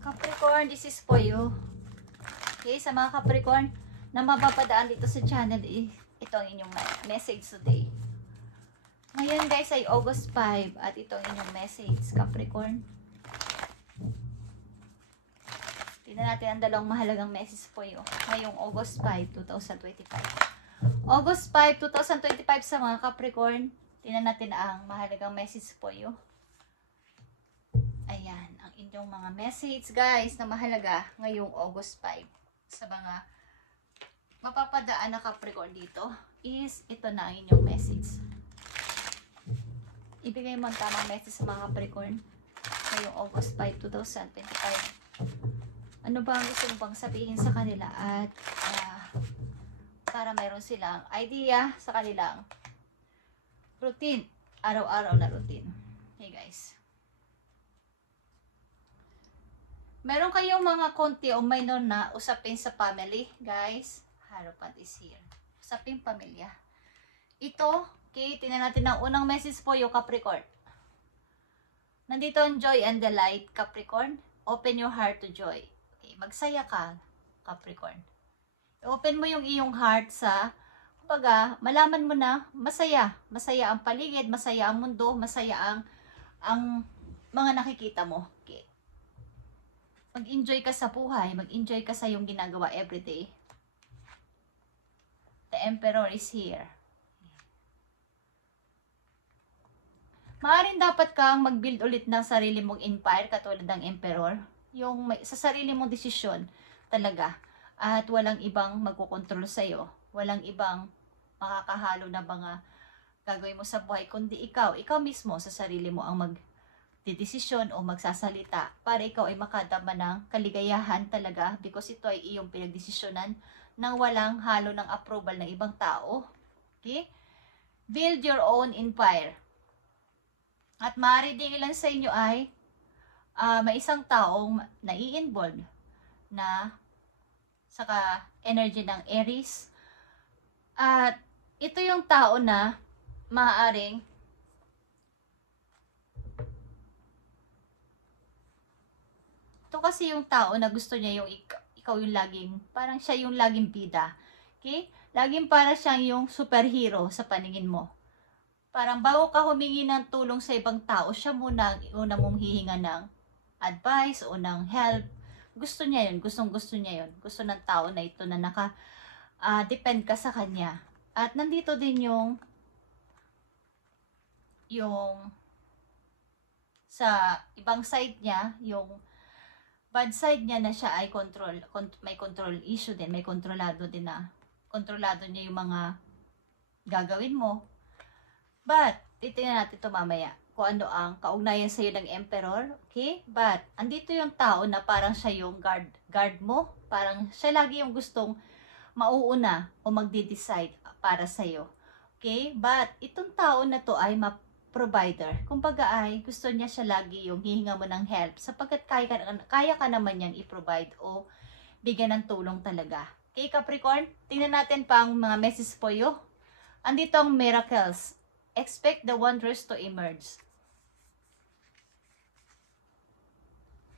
Capricorn, this is for you. Okay, sa mga Capricorn na mapapadaan dito sa channel, ito ang inyong message today. Ngayon guys ay August 5 at ito ang inyong message, Capricorn. Tingnan natin ang dalawang mahalagang message po yun. Ngayong August 5, 2025. August 5, 2025 sa mga Capricorn. Tingnan natin ang mahalagang message po yun. Ayan, ang inyong mga message guys na mahalaga ngayong August 5 sa mga mapapadaan na Capricorn dito is ito na ang inyong message. Ibigay mo ang tamang message sa mga Capricorn ngayong August 5, 2025. Ano ba ang gusto mo bang sabihin sa kanila at para mayroon silang idea sa kanilang routine, araw-araw na routine. Hey guys. Meron kayong mga konti o minor na usapin sa family, guys. Harapan is here. Usapin pamilya. Ito, okay, tingnan natin ang unang message po yung Capricorn. Nandito ang joy and delight, Capricorn. Open your heart to joy. Okay, magsaya ka, Capricorn. Open mo yung iyong heart sa, kumbaga, malaman mo na masaya. Masaya ang paligid, masaya ang mundo, masaya ang mga nakikita mo. Okay. Mag-enjoy ka sa buhay, mag-enjoy ka sa iyong ginagawa everyday. The Emperor is here. Maaaring dapat kang mag-build ulit ng sarili mong empire katulad ng Emperor. Yung sa sarili mong desisyon talaga. At walang ibang magkokontrol sa'yo. Walang ibang makakahalo na mga gagawin mo sa buhay. Kundi ikaw mismo sa sarili mo ang magdedesisyon o magsasalita para ikaw ay makadama ng kaligayahan talaga because ito ay iyong pinagdesisyonan nang walang halo ng approval ng ibang tao. Okay? Build your own empire. At maaari din ilan sa inyo ay may isang taong nai-involve na saka energy ng Aries. At ito yung tao na maaaring ito kasi yung tao na gusto niya yung ikaw yung laging, parang siya yung laging bida. Okay? Laging para siyang yung superhero sa paningin mo. Parang bago ka humingi ng tulong sa ibang tao, siya muna ang una mong hihinga ng advice o ng help. Gusto niya yun, gusto niya yun. Gusto ng tao na ito na depend ka sa kanya. At nandito din yung sa ibang side niya, yung bad side niya na siya ay may control issue din, may kontrolado niya yung mga gagawin mo. But, titingnan natin ito mamaya kung ano ang kaugnayan sa'yo ng Emperor, okay? But, andito yung tao na parang siya yung guard mo, parang siya lagi yung gustong mauuna o magde-decide para sa'yo, okay? But, itong tao na to ay provider. Kumbaga ay gusto niya siya lagi yung hihinga mo ng help sapagkat kaya ka naman niyang i-provide o bigyan ng tulong talaga. Okay, Capricorn? Tingnan natin pa ang mga message po yo. Andito ang miracles. Expect the wonders to emerge.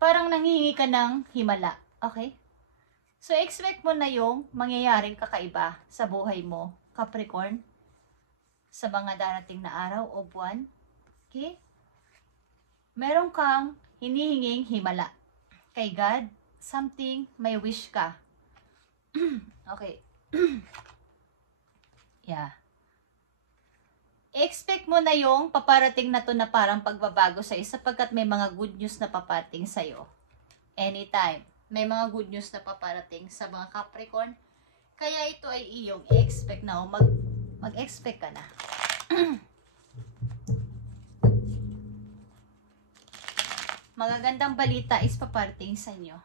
Parang nanghihingi ka ng himala. Okay? So, expect mo na yung mangyayaring kakaiba sa buhay mo, Capricorn, sa mga darating na araw o buwan. Okay? Meron kang hinihinging himala kay God, something may wish ka. Okay. Yeah. Expect mo na yung paparating na to na parang pagbabago sa'yo sapagkat may mga good news na paparating sa'yo. Anytime. May mga good news na paparating sa mga Capricorn. Kaya ito ay iyong i-expect na o mag-expect ka na. Magagandang balita is paparating sa inyo.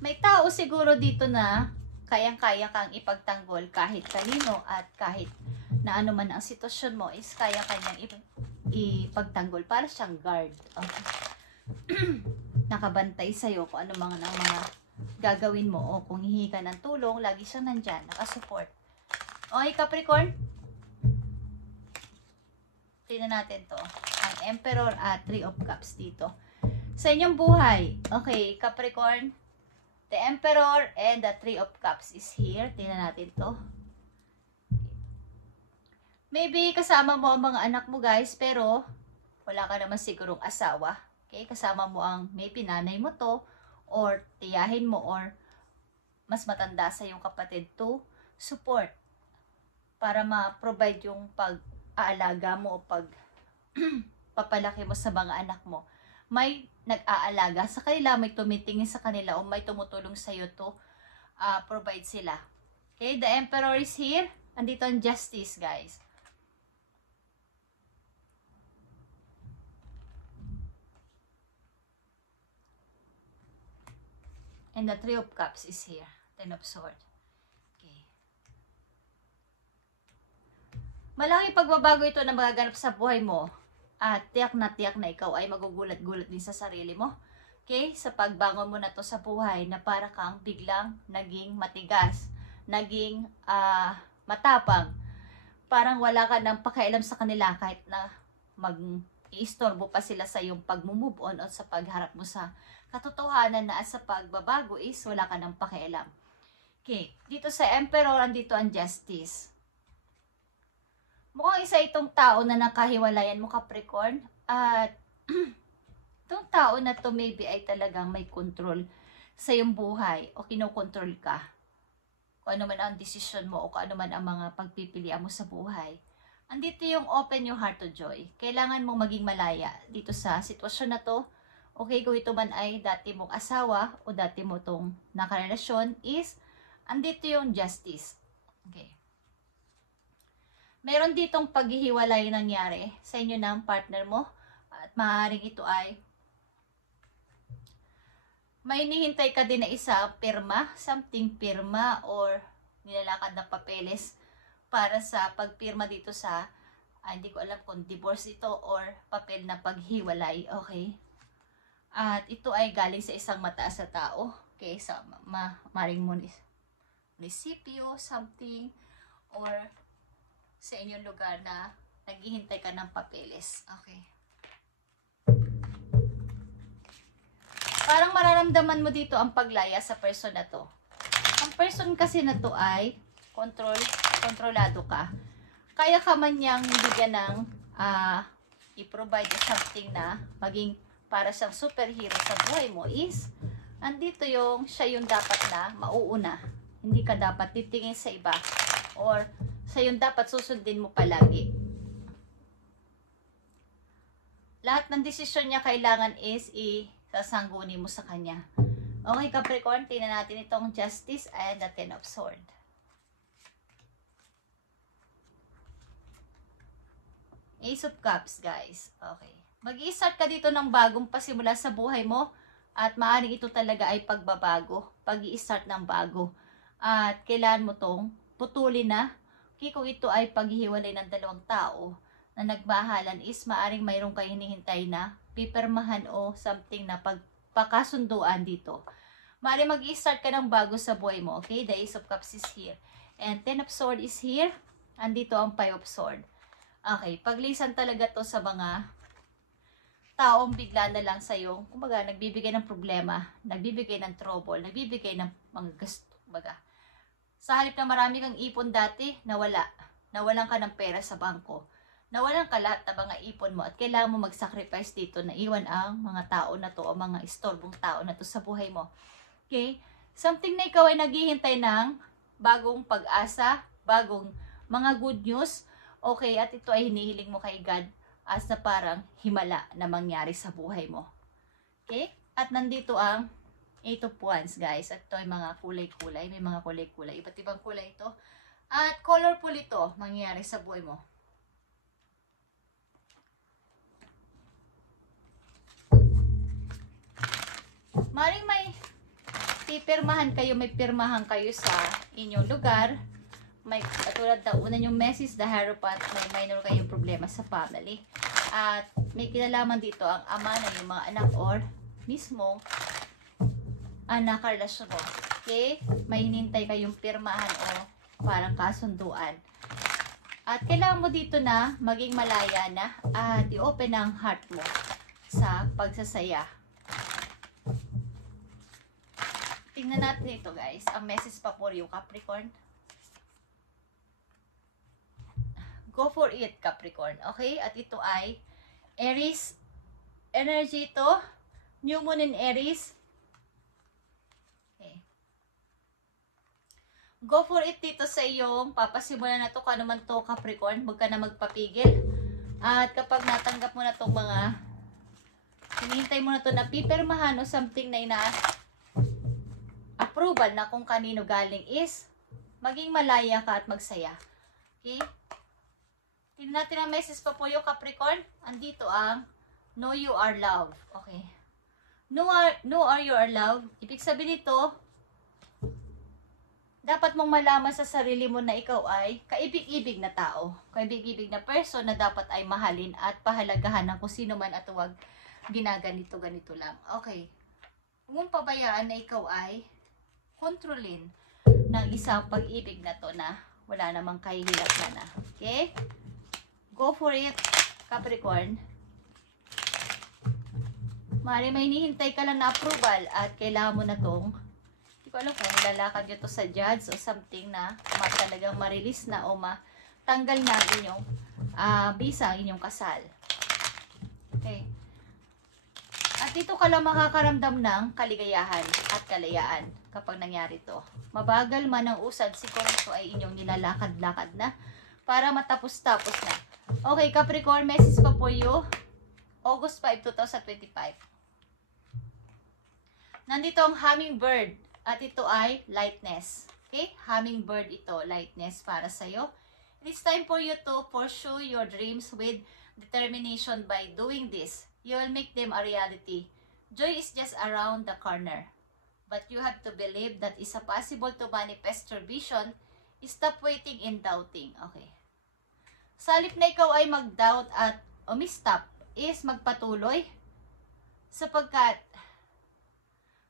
May tao siguro dito na kayang-kaya kang ipagtanggol kahit kanino at kahit na ano man ang sitwasyon mo is kaya kanyang ipagtanggol para siyang guard. Okay. Nakabantay sa'yo kung ano mga gagawin mo o kung hihingi ka ng tulong, lagi siyang nandyan, nakasupport. Okay, Capricorn? tingnan natin to. Ang Emperor at Three of Cups dito. Sa inyong buhay, okay, Capricorn, the Emperor and the Three of Cups is here. Tingnan natin to. Maybe kasama mo ang mga anak mo guys, pero wala ka naman sigurong asawa. Okay, kasama mo ang maybe nanay mo to, or tiyahin mo, or mas matanda sa iyong kapatid to support para ma-provide yung pag-aalaga mo o papalaki mo sa mga anak mo. May nag-aalaga sa kanila, may tumitingin sa kanila, o may tumutulong sa iyo to provide sila. Okay, the Emperor is here. Andito ang Justice, guys. And the Three of Cups is here. Ten of Swords. Okay. Malaking pagbabago ito na magaganap sa buhay mo. At tiyak na ikaw ay magugulat-gulat din sa sarili mo. Okay? Sa pagbangon mo na to sa buhay na para kang biglang naging matigas. Naging matapang. Parang wala ka nang pakialam sa kanila kahit na mag-iistorbo pa sila sa iyong pag-move on o sa pagharap mo sa katotohanan na sa pagbabago is wala ka nang pakialam. Okay, dito sa Emperor, andito ang Justice. Mukhang isa itong tao na nakahiwalayan mo, Capricorn. At itong tao na to maybe ay talagang may control sa iyong buhay o kinokontrol ka. Kung ano man ang desisyon mo o kung ano man ang mga pagpipilian mo sa buhay. Andito yung open your heart to joy. Kailangan mong maging malaya dito sa sitwasyon na to. Okay, kung ito man ay dati mong asawa o dati mo itong nakarelasyon is, andito yung Justice. Okay. Meron ditong paghihiwalay nangyari sa inyo ng partner mo at maaaring ito ay may hinihintay ka din na isa, pirma, something pirma or nilalakad na papeles para sa pagpirma dito sa, hindi ko alam kung divorce ito or papel na paghiwalay. Okay. At ito ay galing sa isang mataas na tao. Okay, sa maring munisipyo, something, or sa inyong lugar na naghihintay ka ng papeles. Okay. Parang mararamdaman mo dito ang paglaya sa person na to. Ang person kasi na to ay kontrolado ka. Kaya ka man niyang bigyan ng i-provide something na maging para siyang superhero sa buhay mo is, andito siya yung dapat na mauuna. Hindi ka dapat titingin sa iba or siya yung dapat susundin mo palagi. Lahat ng desisyon niya kailangan is isasangguni mo sa kanya. Okay, Capricorn, tingnan natin itong Justice and the Ten of Swords. Ace of Cups, guys. Okay. Mag-i-start ka dito ng bagong pasimula sa buhay mo at maaaring ito talaga ay pagbabago, pag-i-start ng bago. At kailangan mo tong putulin na. Kung ito ay paghihiwalay ng dalawang tao na nagmahalan is maaaring mayroong kayo hinihintay na pipirmahan o something na pagpakasunduan dito. Maaaring mag-i-start ka ng bago sa buhay mo. Okay, the Ace of Cups is here. And Ten of Swords is here. Andito ang Five of Swords. Okay, paglisan talaga to sa mga taong bigla na lang sa'yo, kumbaga, nagbibigay ng problema, nagbibigay ng trouble, nagbibigay ng mga gasto, kumbaga. Sa halip na marami kang ipon dati, nawalan ka ng pera sa bangko, nawalan ka lahat ng mga ipon mo at kailangan mo mag-sacrifice dito na iwan ang mga tao na to o mga istorbong tao na to sa buhay mo. Okay? Something na ikaw ay naghihintay ng bagong pag-asa, bagong mga good news, okay, at ito ay hinihiling mo kay God as na parang himala na mangyari sa buhay mo. Okay? At nandito ang 8 of Wands, guys. At ito ay mga kulay-kulay. May mga kulay-kulay. Iba't ibang kulay ito. At colorful ito mangyari sa buhay mo. Maring may pipirmahan kayo, may pirmahan kayo sa inyong lugar. May katulad na una yung message, the Hierophant, may minor kayong problema sa family. At may kinalaman dito ang ama na yung mga anak or mismo anak relasyon mo. Okay? May hinintay kayong pirmahan o parang kasunduan. At kailangan mo dito na maging malaya na at i-open ang heart mo sa pagsasaya. Tingnan natin ito guys, ang message pa for you Capricorn. Go for it Capricorn, okay? At ito ay Aries energy ito, new moon in Aries. Okay. Go for it dito sa iyong papasimulan na to kung ano man to Capricorn, huwag ka na magpapigil. At kapag natanggap mo na itong mga hinihintay mo na to na pipirmahan o something na approval na kung kanino galing is maging malaya ka at magsaya. Okay? Tingnan natin ang message pa po yung Capricorn. Andito ang know you are loved. Okay. Know you are loved. Ibig sabihin nito, dapat mong malaman sa sarili mo na ikaw ay kaibig-ibig na tao. Kaibig-ibig na person na dapat ay mahalin at pahalagahan ng kung sino man at huwag ginaganito-ganito lang. Okay. Huwag mong pabayaan na ikaw ay kontrolin ng isang pag-ibig na to na wala namang kahihilap na. Okay? Go for it, Capricorn. Mari may hinihintay ka lang na approval at kailangan mo na tong, hindi ko alam kung lalakad nyo to sa judge o something na talagang ma-release na o matanggal na inyong visa, inyong kasal. Okay. At dito ka lang makakaramdam ng kaligayahan at kalayaan kapag nangyari to. Mabagal man ang usad, siguro ito ay inyong nilalakad-lakad na para matapos-tapos na. Okay, Capricorn, message pa po you. August 5, 2025. Nandito ang hummingbird at ito ay lightness. Okay? Hummingbird ito, lightness para sa'yo. It is time for you to pursue your dreams with determination by doing this. You will make them a reality. Joy is just around the corner. But you have to believe that it's possible to manifest your vision. Stop waiting and doubting. Okay. Sa halip na ikaw ay mag-doubt at umistop, is magpatuloy. Sapagkat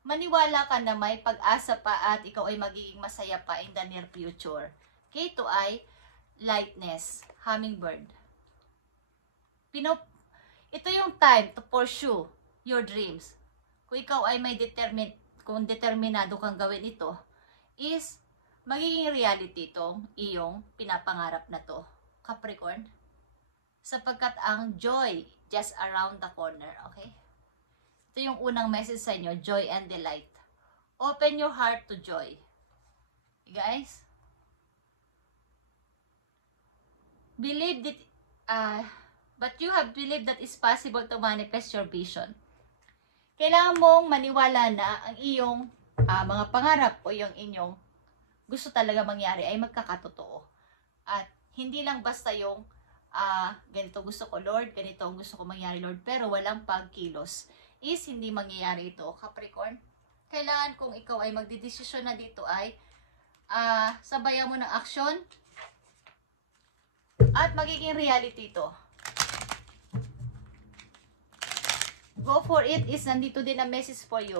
maniwala ka na may pag-asa pa at ikaw ay magiging masaya pa in the near future. Okay, ito ay lightness, hummingbird. Ito yung time to pursue your dreams. Kung ikaw ay kung determinado kang gawin ito, is magiging reality itong iyong pinapangarap na to, Capricorn. Sapagkat ang joy just around the corner, okay? Ito yung unang message sa inyo, joy and delight. Open your heart to joy. Okay, guys? Believe that, but you have believed that it's possible to manifest your vision. Kailangan mong maniwala na ang iyong mga pangarap o yung inyong gusto talaga mangyari ay magkakatotoo. At hindi lang basta yung ganito gusto ko Lord, ganito ang gusto ko mangyari Lord, pero walang pagkilos is hindi mangyayari ito, Capricorn. Kailangan kung ikaw ay magdidesisyon na dito ay sabayan mo ng aksyon at magiging reality ito. Go for it is nandito din ang message for you.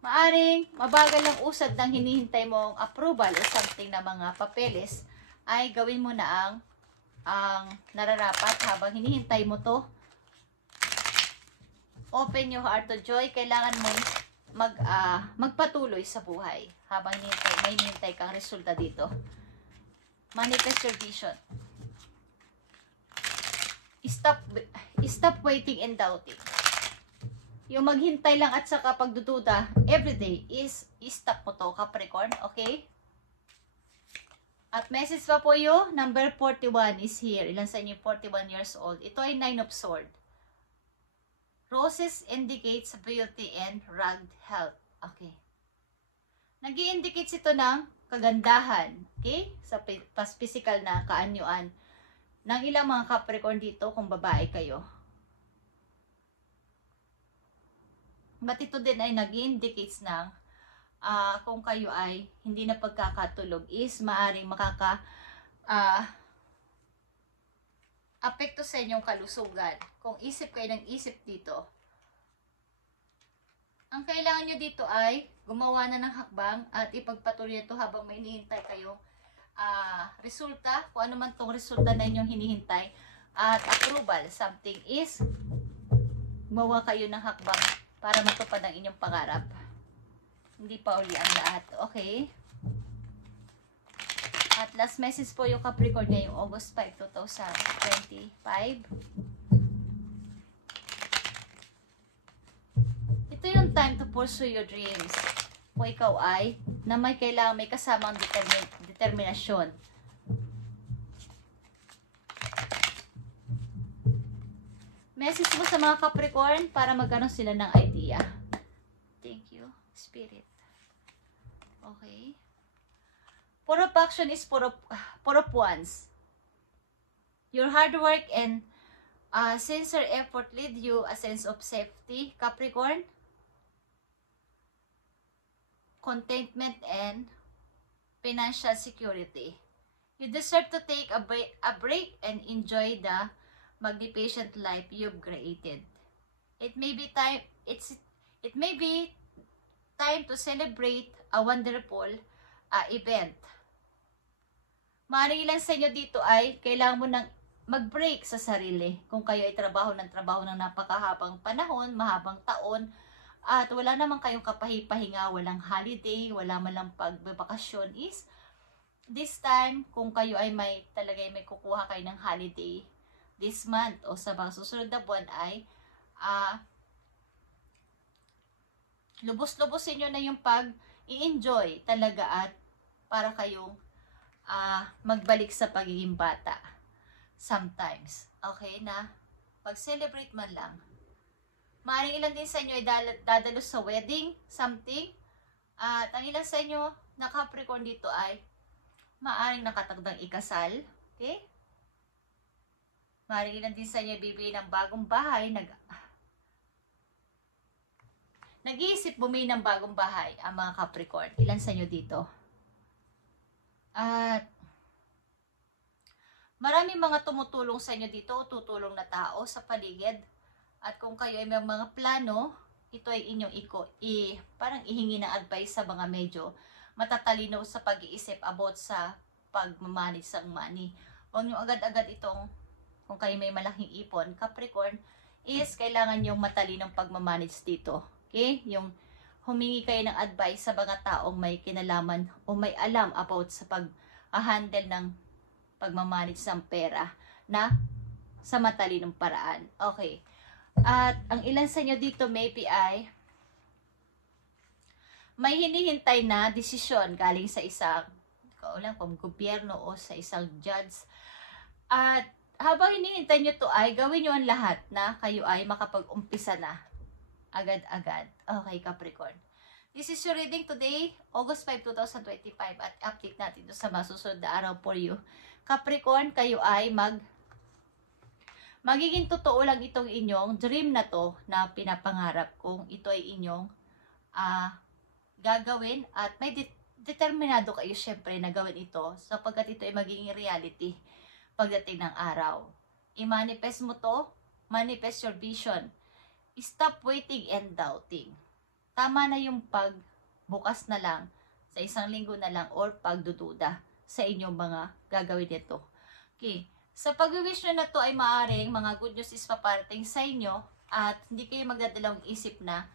Maaring mabagal ang usad ng hinihintay mong approval o something na mga papeles ay gawin mo na ang nararapat habang hinihintay mo to. Open your heart to joy. Kailangan mo magpatuloy sa buhay habang may hinihintay kang resulta dito. Manifest your vision. Stop waiting and doubting. Yung maghintay lang at saka pagdududa everyday is stop mo to, Capricorn, okay? At message pa po yung number 41 is here. Ilan sa inyo 41 years old? Ito ay 9 of Swords. Roses indicates beauty and rugged health. Okay. Nag-i-indicates ito ng kagandahan. Okay? Sa physical na kaanyuan ng ilang mga Capricorn dito kung babae kayo. But ito din ay nag-i-indicates ng kung kayo ay hindi na pagkakatulog is maaring apekto sa inyong kalusugan. Kung isip kayo ng isip dito, ang kailangan nyo dito ay gumawa na ng hakbang at ipagpatuloy ito habang may hinihintay kayong resulta, kung ano man tong resulta na inyong hinihintay, at approval. Something is, gumawa kayo ng hakbang para matupad ang inyong pangarap. Hindi pa uli ang lahat. Okay? At last message po yung Capricorn ngayong August 5, 2025. Ito yung time to pursue your dreams. Kung ikaw ay na may kailangan may kasamang determinasyon. Message mo sa mga Capricorn para magkaroon sila ng idea. Thank you, Spirit. Okay. Four of action is four of wands. Your hard work and sincere effort lead you a sense of safety, Capricorn, contentment, and financial security. You deserve to take a break and enjoy the magnificent life you've created. It may be time to celebrate a wonderful event. Maaaring ilan sa inyo dito ay kailangan mo ng mag-break sa sarili. Kung kayo ay trabaho ng napakahabang panahon, mahabang taon, at wala naman kayong kapahipahinga, walang holiday, wala man lang pagbabakasyon, is this time, kung kayo ay may kukuha kayo ng holiday this month o sa mga susunod na buwan, ay lubos-lubosin nyo na yung pag-i-enjoy talaga at para kayong magbalik sa pagiging bata. Sometimes. Okay na? Pag-celebrate man lang. Maaaring ilan din sa inyo ay dadalo sa wedding, something. At ang ilan sa inyo na Capricorn dito ay maaaring nakatagdang ikasal. Okay? Maaaring ilan din sa inyo bibili ng bagong bahay. Nag-iisip bumili ng bagong bahay ang mga Capricorn. Ilan sa inyo dito? At maraming mga tumutulong sa inyo dito, tutulong na tao sa paligid. At kung kayo ay may mga plano, ito ay inyong parang ihingi ng advice sa mga medyo matatalino sa pag-iisip about sa pagmamanage sa money. Huwag nyo agad-agad itong, kung kayo may malaking ipon, Capricorn, is kailangan yung matalinong pagmamanage dito. Okay? Yung humingi kayo ng advice sa mga taong may kinalaman o may alam about sa pag-handle ng pagmamanage ng pera na sa matalinong paraan. Okay. At ang ilan sa inyo dito maybe ay may hinihintay na desisyon galing sa isang gobyerno o sa isang judge. At habang hinihintay nyo to ay gawin nyo ang lahat na kayo ay makapag-umpisa na agad-agad. Okay, Capricorn. This is your reading today, August 5, 2025, at update natin ito sa masusunod na araw for you. Capricorn, kayo ay magiging totoo lang itong inyong dream na to na pinapangarap kung ito ay inyong gagawin at may determinado kayo syempre na gawin ito sapagkat ito ay magiging reality pagdating ng araw. I-manifest mo to, manifest your vision. Stop waiting and doubting. Tama na yung pagbukas na lang sa isang linggo na lang or pagdududa sa inyong mga gagawin nito. Okay. Sa pag-wish nyo na to ay maaaring mga good news is paparating sa inyo at hindi kayo magdadalawang isip na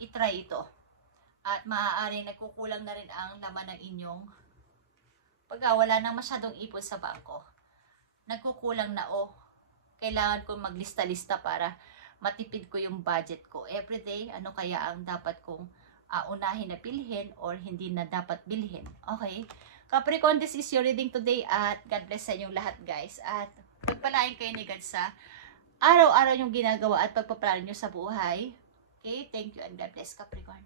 itry ito. At maaaring nagkukulang na rin ang laman ng inyong wala nang masyadong ipon sa bangko. Nagkukulang na kailangan kong maglista-lista para matipid ko yung budget ko. Everyday, ano kaya ang dapat kong unahin na bilhin or hindi na dapat bilhin. Okay? Capricorn, this is your reading today at God bless sa inyong lahat, guys. At pagpalain kayo ni God sa araw-araw yung ginagawa at pagpaplano nyo sa buhay. Okay? Thank you and God bless, Capricorn.